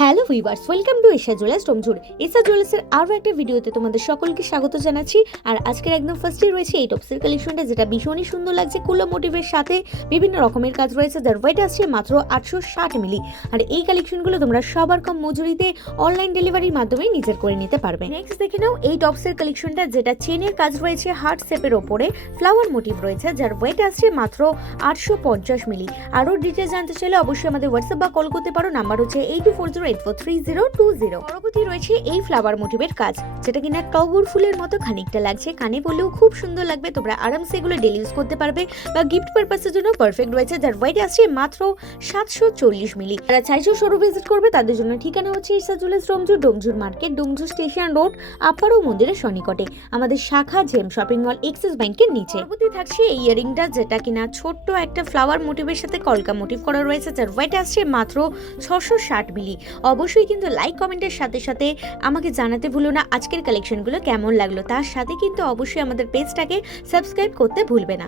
Hello viewers, welcome to Esha jewellers Domjur. Esha জুয়েলার্সের আরও একটা ভিডিওতে তোমাদের সকলকে স্বাগত জানাচ্ছি। আর আজকের একদম ফার্স্টে রয়েছে এই টপসের কালেকশনটা, যেটা ভীষণই সুন্দর লাগছে। কুলো মোটিভের সাথে বিভিন্ন রকমের কাজ রয়েছে, যার ওয়েট আসছে মাত্র 860 মিলি। আর এই কালেকশনগুলো তোমরা সবার কম মজুরিতে অনলাইন ডেলিভারির মাধ্যমে নিজের করে নিতে পারবে। নেক্সট দেখে নাও এই টপসের কালেকশনটা, যেটা চেনের কাজ রয়েছে, হার্ট শেপের ওপরে ফ্লাওয়ার মোটিভ রয়েছে, যার ওয়েট আসছে মাত্র 850 মিলি। আরও ডিটেলস জানতে চাইলে অবশ্যই আমাদের হোয়াটসঅ্যাপ বা কল করতে পারো। নাম্বার হচ্ছে 8240843020। পরবর্তী রয়েছে এই ফ্লাওয়ার মোটিভের কাজ, যেটা কিনা টগর ফুলের মতো খানিকটা লাগছে, কানে পরলেও খুব সুন্দর লাগবে। তোমরা আরামসে এগুলো ডেলি ইউজ করতে পারবে বা গিফট পারপাসের জন্য পারফেক্ট রয়েছে, যার ওয়েট আসছে মাত্র 740 মিলি। যারা চাইছো শোরুম ভিজিট করবে তাদের জন্য ঠিকানা হচ্ছে Esha jewellers Domjur, Domjur market, Domjur station road, আপারো মন্দিরের সন্নিকটে। আমাদের শাখা জেম শপিং মল এক্সিস ব্যাংকের নিচে। পরবর্তী থাকছে এই ইয়ারিংটা, যেটা কিনা ছোট্ট একটা ফ্লাওয়ার মোটিভের সাথে কলকা মোটিভ করা রয়েছে, যার ওয়েট আসছে মাত্র 660 মিলি। অবশ্যই কিন্তু লাইক কমেন্টের সাথে সাথে আমাকে জানাতে ভুলো না আজকের কালেকশনগুলো কেমন লাগলো। তার সাথে কিন্তু অবশ্যই আমাদের পেজটাকে সাবস্ক্রাইব করতে ভুলবে না।